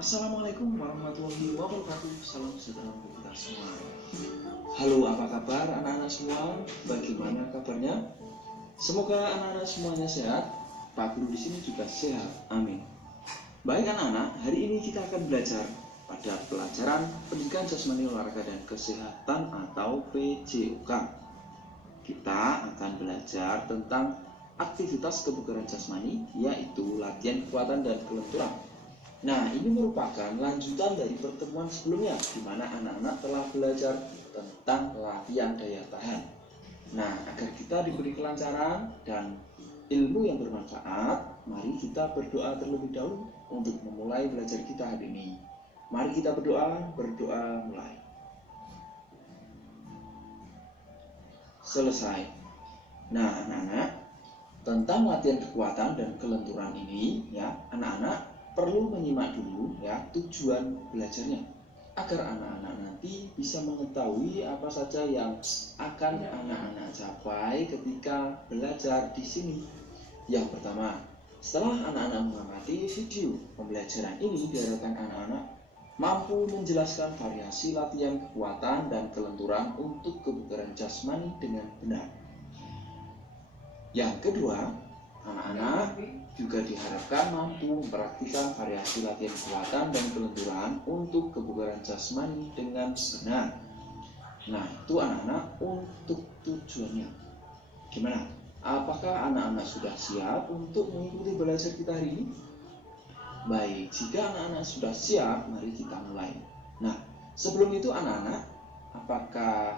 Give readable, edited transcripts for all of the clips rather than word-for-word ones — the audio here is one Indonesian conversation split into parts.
Assalamualaikum warahmatullahi wabarakatuh. Salam sejahtera untuk kita semua. Halo, apa kabar anak-anak semua? Bagaimana kabarnya? Semoga anak-anak semuanya sehat. Pak Guru di sini juga sehat. Amin. Baik anak-anak, hari ini kita akan belajar pada pelajaran Pendidikan Jasmani Olahraga dan Kesehatan atau PJOK. Kita akan belajar tentang aktivitas kebugaran jasmani, yaitu latihan kekuatan dan kelenturan. Nah, ini merupakan lanjutan dari pertemuan sebelumnya, di mana anak-anak telah belajar tentang latihan daya tahan. Nah, agar kita diberi kelancaran dan ilmu yang bermanfaat, mari kita berdoa terlebih dahulu untuk memulai belajar kita hari ini. Mari kita berdoa mulai. Selesai. Nah, anak-anak, tentang latihan kekuatan dan kelenturan ini, ya, anak-anak perlu menyimak dulu ya tujuan belajarnya, agar anak-anak nanti bisa mengetahui apa saja yang akan anak-anak capai ketika belajar di sini. Yang pertama, setelah anak-anak mengamati video pembelajaran ini, diharapkan anak-anak mampu menjelaskan variasi latihan kekuatan dan kelenturan untuk kebugaran jasmani dengan benar. Yang kedua, anak-anak juga diharapkan mampu mempraktikkan variasi latihan kekuatan dan kelenturan untuk kebugaran jasmani dengan benar. Nah, itu anak-anak untuk tujuannya. Gimana? Apakah anak-anak sudah siap untuk mengikuti belajar kita hari ini? Baik, jika anak-anak sudah siap, mari kita mulai. Nah, sebelum itu anak-anak, apakah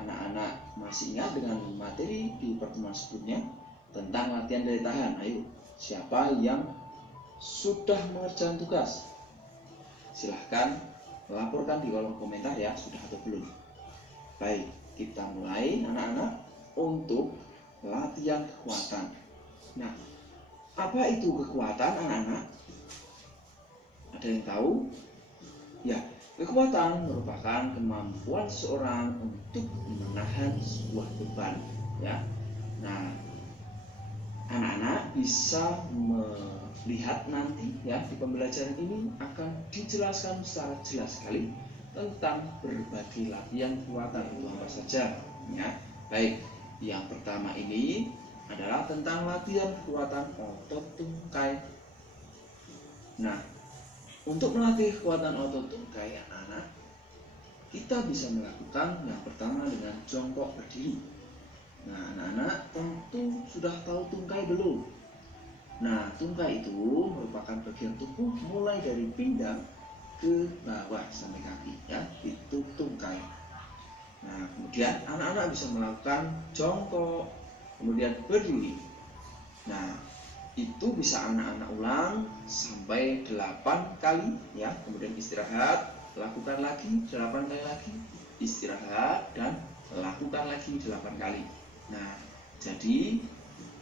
anak-anak masih ingat dengan materi di pertemuan sebelumnya tentang latihan daya tahan? Ayo, siapa yang sudah mengerjakan tugas? Silahkan laporkan di kolom komentar ya, sudah atau belum. Baik, kita mulai anak-anak untuk latihan kekuatan. Nah, apa itu kekuatan anak-anak? Ada yang tahu? Ya, kekuatan merupakan kemampuan seseorang untuk menahan sebuah beban, ya. Nah, anak-anak bisa melihat nanti ya di pembelajaran ini akan dijelaskan secara jelas sekali tentang berbagai latihan kekuatan itu apa saja, ya. Baik, yang pertama ini adalah tentang latihan kekuatan otot tungkai. Nah, untuk melatih kekuatan otot tungkai anak-anak, kita bisa melakukan yang pertama dengan jongkok berdiri. Nah, anak-anak tentu sudah tahu tungkai belum? Nah, tungkai itu merupakan bagian tubuh mulai dari pinggang ke bawah sampai kaki, ya, itu tungkai. Nah, kemudian anak-anak bisa melakukan jongkok, kemudian berdiri. Nah, itu bisa anak-anak ulang sampai 8 kali, ya, kemudian istirahat, lakukan lagi 8 kali lagi, istirahat, dan lakukan lagi 8 kali. Nah, jadi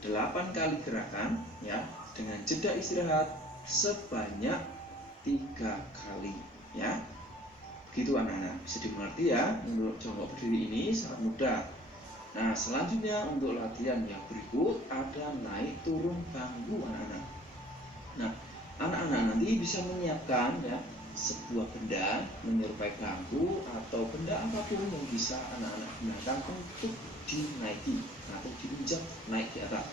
8 kali gerakan, ya, dengan jeda istirahat sebanyak 3 kali, ya. Begitu anak-anak, bisa dimengerti ya. Untuk jongkok berdiri ini sangat mudah. Nah, selanjutnya untuk latihan yang berikut ada naik turun bangku anak-anak. Nah, anak-anak nanti bisa menyiapkan ya sebuah benda menyerupai bangku atau benda apapun yang bisa anak-anak gunakan untuk dinaiki atau diinjak naik di atas.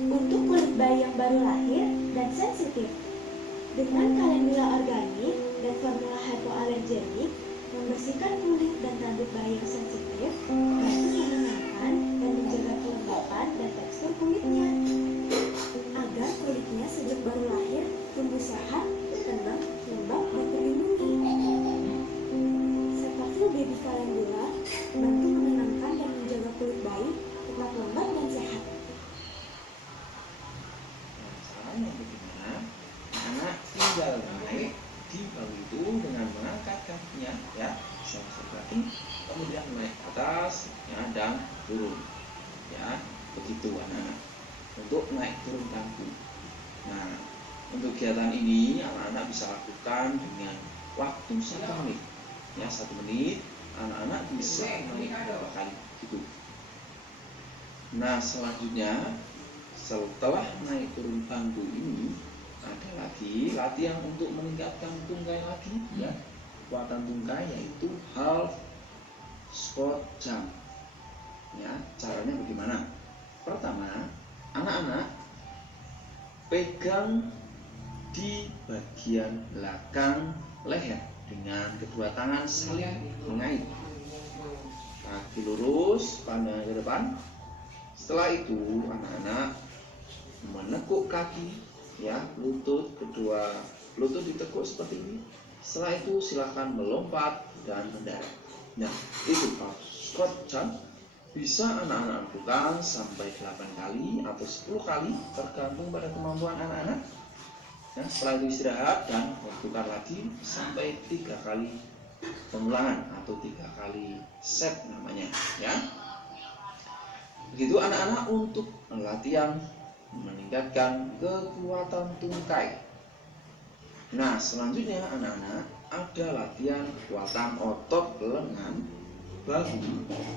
Untuk kulit bayi yang baru lahir dan sensitif, dengan kalendula organik dan formula hypoalergenik, membersihkan kulit dan rambut bayi yang sensitif, bantu menenangkan dan menjaga kelembapan dan tekstur kulitnya, agar kulitnya sejak baru lahir tumbuh sehat, tenang, lembab, dan terlindungi. Seperti baby calendula, bantu menenangkan dan menjaga kulit bayi tetap lembab dan sehat. Caranya bagaimana? Anak tinggal naik di bangku itu dengan mengangkat kakinya, ya, satu kaki, kemudian naik ke atas, ya, dan turun, ya, begitu anak-anak. Untuk naik turun bangku. Nah, Untuk kegiatan ini anak-anak bisa lakukan dengan waktu 1 menit. Ya, 1 menit anak-anak bisa naik berapa kali gitu. Nah, selanjutnya setelah naik turun bangku ini ada lagi latihan untuk meningkatkan tungkai lagi ya. Kekuatan tungkai yaitu half squat jump. Ya, caranya bagaimana? Pertama, anak-anak pegang di bagian belakang leher dengan kedua tangan saling mengait. Kaki lurus, pandang ke depan. Setelah itu anak-anak menekuk kaki, ya, lutut ditekuk seperti ini. Setelah itu silakan melompat dan mendarat. Nah, itu squat jump bisa anak-anak lakukan sampai 8 kali atau 10 kali tergantung pada kemampuan anak-anak. Nah, setelah itu istirahat dan lakukan lagi sampai 3 kali pengulangan atau 3 kali set namanya ya. Begitu anak-anak untuk latihan meningkatkan kekuatan tungkai. Nah, selanjutnya anak-anak ada latihan kekuatan otot lengan, bahu,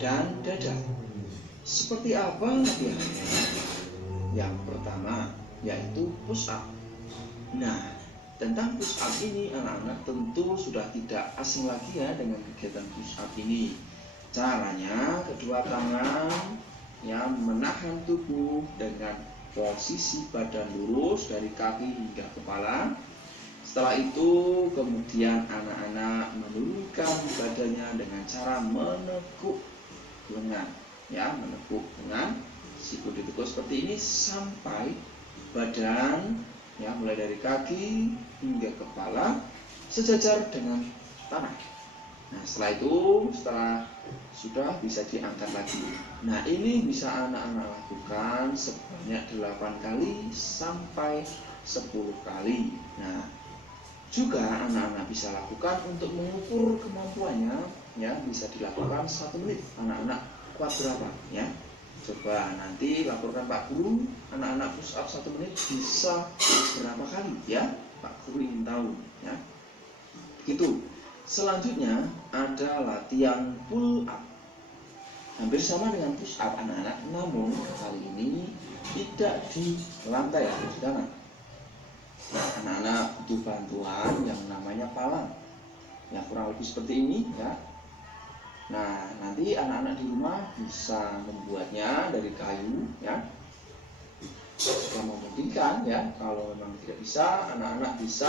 dan dada. Seperti apa latihannya? Yang pertama yaitu push up. Nah, tentang push up ini anak-anak tentu sudah tidak asing lagi ya dengan kegiatan push up ini. Caranya kedua tangan yang menahan tubuh dengan posisi badan lurus dari kaki hingga kepala. Setelah itu kemudian anak-anak menurunkan badannya dengan cara menekuk lengan, ya, menekuk lengan, siku ditekuk seperti ini sampai badan, ya, mulai dari kaki hingga kepala sejajar dengan tanah. Nah, setelah sudah bisa diangkat lagi. Nah, ini bisa anak-anak lakukan sebanyak 8 kali sampai 10 kali. Nah, juga anak-anak bisa lakukan untuk mengukur kemampuannya, ya, bisa dilakukan 1 menit. Anak-anak kuat berapa, ya? Coba nanti laporkan Pak Guru, anak-anak push up 1 menit bisa berapa kali, ya? Pak Guru ingin tahu, ya. Begitu. Selanjutnya ada latihan pull up. Hampir sama dengan push up anak-anak, namun kali ini tidak di lantai atau di tanah. Nah, anak-anak butuh bantuan yang namanya palang, ya, kurang lebih seperti ini, ya. Nah, nanti anak-anak di rumah bisa membuatnya dari kayu, ya. Jika memungkinkan, ya, kalau memang tidak bisa, anak-anak bisa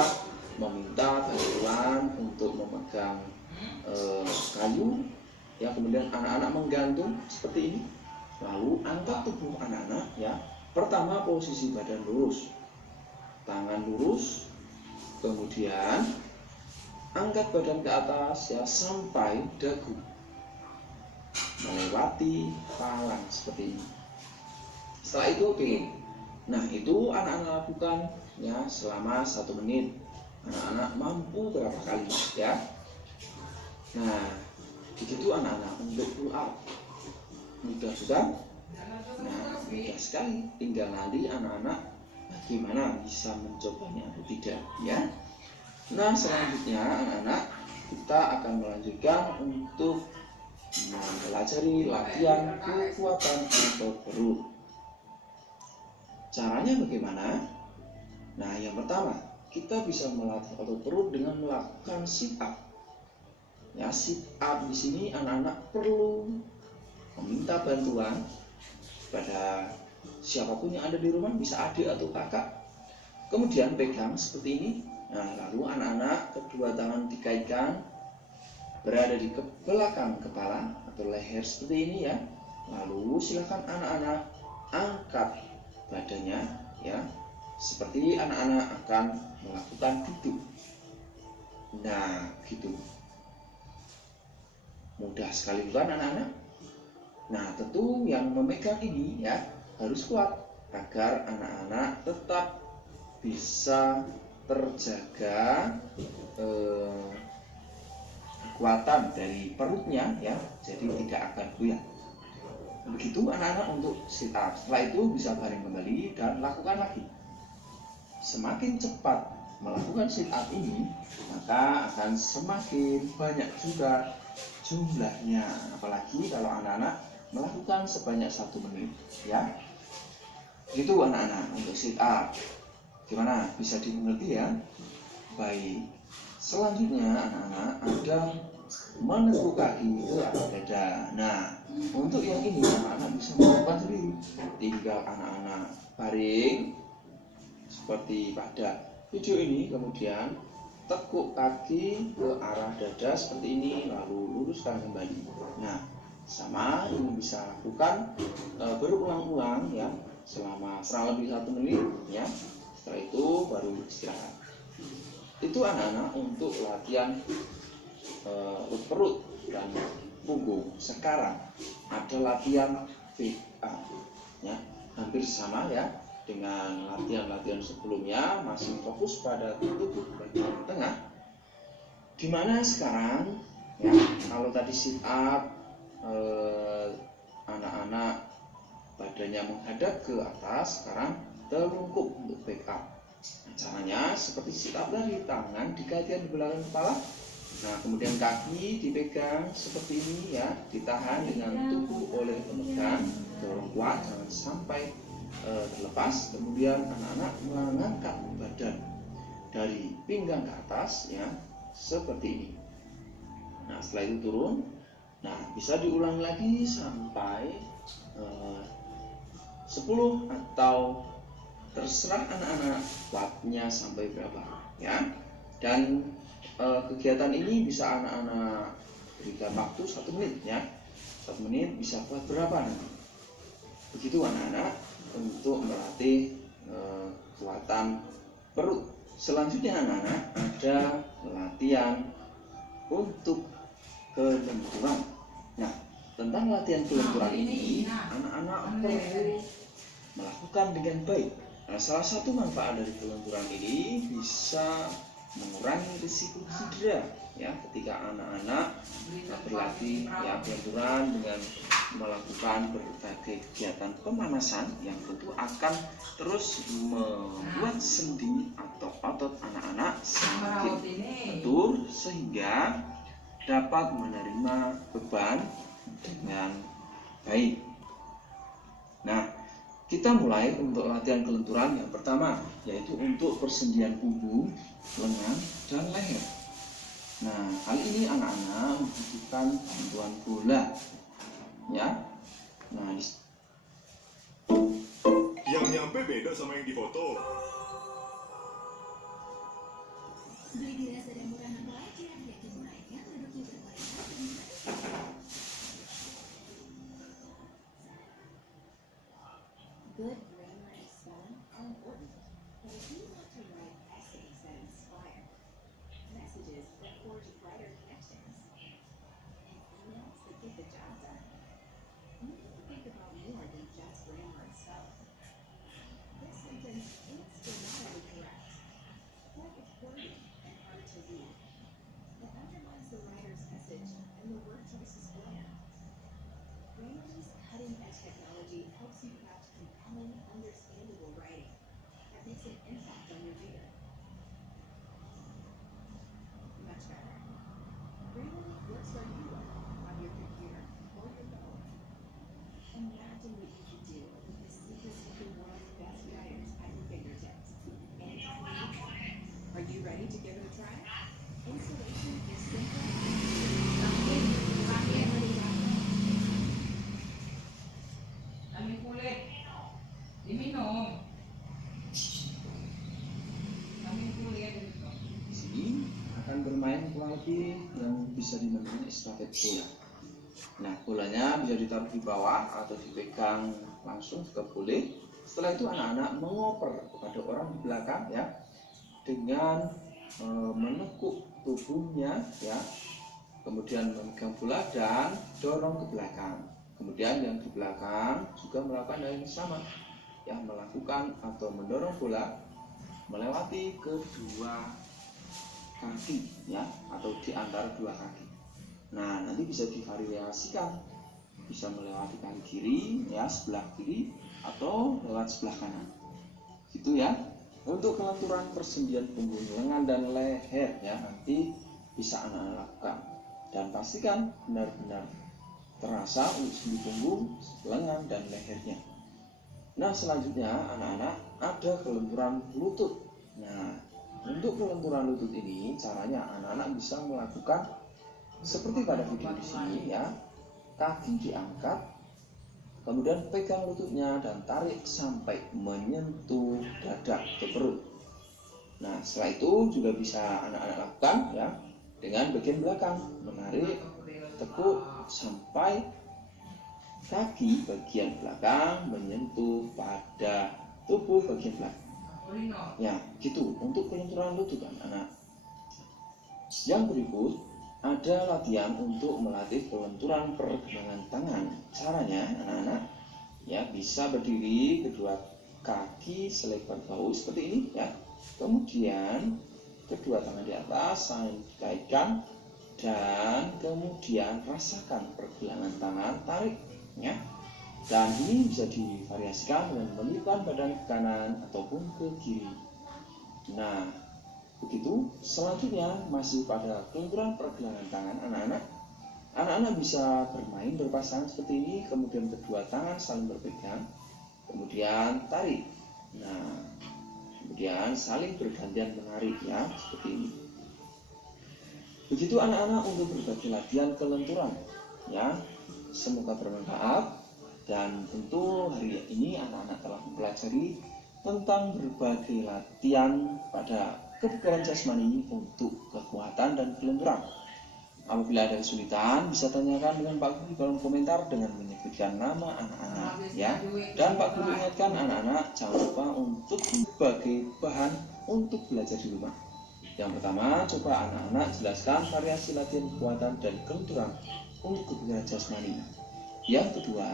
meminta bantuan untuk memegang kayu, ya, kemudian anak-anak menggantung seperti ini, lalu angkat tubuh anak-anak, ya. Pertama posisi badan lurus, tangan lurus, kemudian angkat badan ke atas, ya, sampai dagu, melewati palang seperti ini. Setelah itu nah, itu anak-anak lakukan, ya, selama 1 menit. Anak-anak mampu berapa kali, ya. Nah, begitu anak-anak untuk pull up. Mudah bukan? Nah, mudah sekali. Tinggal nanti anak-anak bagaimana bisa mencobanya atau tidak, ya. Nah, selanjutnya anak-anak kita akan melanjutkan untuk mempelajari latihan kekuatan otot perut. Caranya bagaimana? Nah, yang pertama, kita bisa melatih otot perut dengan melakukan sit up. Ya, sit up di sini anak-anak perlu meminta bantuan pada siapapun yang ada di rumah, bisa adik atau kakak. Kemudian pegang seperti ini. Nah, lalu anak-anak kedua tangan dikaitkan berada di belakang kepala atau leher seperti ini, ya. Lalu silakan anak-anak angkat badannya, ya, seperti anak-anak akan melakukan duduk. Nah, gitu. Mudah sekali bukan anak-anak? Nah, tentu yang memegang ini, ya, harus kuat agar anak-anak tetap bisa terjaga kekuatan dari perutnya, ya, jadi tidak akan goyang. Begitu anak-anak untuk sit up. Setelah itu bisa baring kembali dan lakukan lagi semakin cepat melakukan sit up ini, maka akan semakin banyak juga jumlahnya. Apalagi kalau anak-anak melakukan sebanyak 1 menit, ya. Itu anak-anak untuk sit up. Gimana? Bisa dimengerti ya? Baik. Selanjutnya anak-anak ada menekuk kaki ke arah dada. Nah, untuk yang ini anak-anak bisa melakukan sendiri. Tinggal anak-anak baring seperti pada video ini, kemudian tekuk kaki ke arah dada seperti ini, lalu luruskan kembali. Nah, sama ini bisa lakukan berulang-ulang ya selama kurang lebih 1 menit ya. Setelah itu baru istirahat. Itu anak-anak untuk latihan perut dan punggung. Sekarang ada latihan VA ya, hampir sama ya dengan latihan-latihan sebelumnya, masih fokus pada tubuh bagian tengah. Dimana sekarang ya, kalau tadi sit up anak-anak badannya menghadap ke atas, sekarang telungkup untuk back up. Nah, caranya seperti sit up tadi, tangan dikaitkan di belakang kepala. Nah, kemudian kaki dipegang seperti ini ya, ditahan dengan tubuh oleh pemegang, dorong kuat, jangan sampai terlepas. Kemudian anak-anak mengangkat badan dari pinggang ke atas ya, seperti ini. Nah, setelah itu turun. Nah, bisa diulang lagi sampai 10 atau terserah anak-anak kuatnya sampai berapa ya. Dan kegiatan ini bisa anak-anak berikan waktu 1 menit ya. 1 menit bisa buat berapa nanti. Begitu anak-anak untuk melatih kekuatan perut. Selanjutnya anak-anak ada latihan untuk kelenturan. Nah, tentang latihan kelenturan ini anak-anak perlu melakukan dengan baik. Nah, salah satu manfaat dari kelenturan ini bisa mengurangi risiko cedera ya ketika anak-anak berlatih ya kelenturan dengan melakukan berbagai kegiatan pemanasan yang tentu akan terus membuat sendi atau otot anak-anak semakin lentur sehingga dapat menerima beban dengan baik. Nah, kita mulai untuk latihan kelenturan yang pertama, yaitu untuk persendian punggung, lengan, dan leher. Nah, kali ini anak-anak membutuhkan bantuan bola, ya. Nah, yang nyampe beda sama yang difoto. Beli dirasa dan murah nama aja, yakin murahnya produknya berkualitas. Good grammar and spelling are important, but if you want to write essays that inspire, messages that forge brighter connections, and emails that get the job done, you need to think about more than just grammar and spelling. This sentence is grammatically correct, but it's wordy and hard to read. It undermines the writer's message and the word choice is bland. Grammarly's cutting-edge technology helps you craft compelling, understandable writing that makes an impact on your reader. Much better. Grammarly works where you are, on your computer or your phone. Imagine what you could do with the secrets of the world's best writers at your fingertips. And are you ready to give it a try? Installation is simple. Kami kulit, diminum. Kami kulit itu. di sini akan bermain kurang lebih yang bisa dinamakan estafet bola. Nah, bolanya bisa ditaruh di bawah atau dipegang langsung juga boleh. Setelah itu anak-anak mengoper kepada orang di belakang ya, dengan menekuk tubuhnya ya, kemudian memegang bola dan dorong ke belakang. Kemudian yang di belakang juga melakukan hal yang sama ya, melakukan atau mendorong bola melewati kedua kaki ya, atau di antara dua kaki. Nah, nanti bisa divariasikan, bisa melewati kaki kiri ya, sebelah kiri, atau lewat sebelah kanan gitu ya. Untuk kelenturan persendian punggung, lengan dan leher ya nanti bisa anak-anak lakukan, dan pastikan benar-benar terasa untuk sendi punggung, lengan dan lehernya. Nah selanjutnya anak-anak ada kelenturan lutut. Nah untuk kelenturan lutut ini caranya anak-anak bisa melakukan seperti pada video di sini ya, kaki diangkat, kemudian pegang lututnya dan tarik sampai menyentuh dada atau perut. Nah setelah itu juga bisa anak-anak lakukan ya dengan bagian belakang, menarik tekuk sampai kaki bagian belakang menyentuh pada tubuh bagian belakang. Ya gitu untuk kelenturan lutut anak-anak. Yang berikut ada latihan untuk melatih kelenturan pergelangan tangan. Caranya anak-anak ya bisa berdiri, kedua kaki selebar bahu seperti ini ya. Kemudian kedua tangan di atas saling dikaitkan dan kemudian rasakan pergelangan tangan, tarik ya. Dan ini bisa divariasikan dengan meniupkan badan ke kanan ataupun ke kiri. Nah, begitu. Selanjutnya masih pada kelenturan pergelangan tangan anak-anak bisa bermain berpasangan seperti ini, kemudian kedua tangan saling berpegang, kemudian tarik. Nah, kemudian saling bergantian menarik ya, seperti ini. Begitu anak-anak untuk berbagai latihan kelenturan ya. Semoga bermanfaat, dan tentu hari ini anak-anak telah mempelajari tentang berbagai latihan pada kebugaran jasmani untuk kekuatan dan kelenturan. Apabila ada kesulitan bisa tanyakan dengan Pak Guru di kolom komentar dengan menyebutkan nama anak-anak ya. Dan Pak Guru ingatkan anak-anak jangan lupa untuk berbagai bahan untuk belajar di rumah. Yang pertama, coba anak-anak jelaskan variasi latihan kekuatan dan kelenturan untuk kebugaran jasmani. Yang kedua,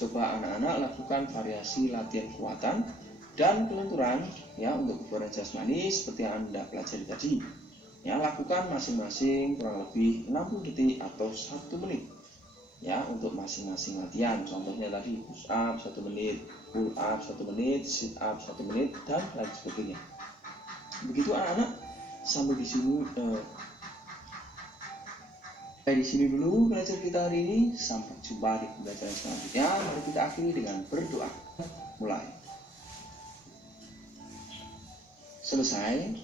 coba anak-anak lakukan variasi latihan kekuatan dan kelenturan ya untuk kebugaran jasmani seperti yang Anda pelajari tadi. Ya, lakukan masing-masing kurang lebih 60 detik atau 1 menit. Ya, untuk masing-masing latihan. Contohnya tadi push up 1 menit, pull up 1 menit, sit up 1 menit dan lain sebagainya. Begitu anak-anak, sampai di sini dulu belajar kita hari ini. Sampai jumpa di pembelajaran selanjutnya. Mari kita akhiri dengan berdoa. Mulai. Selesai.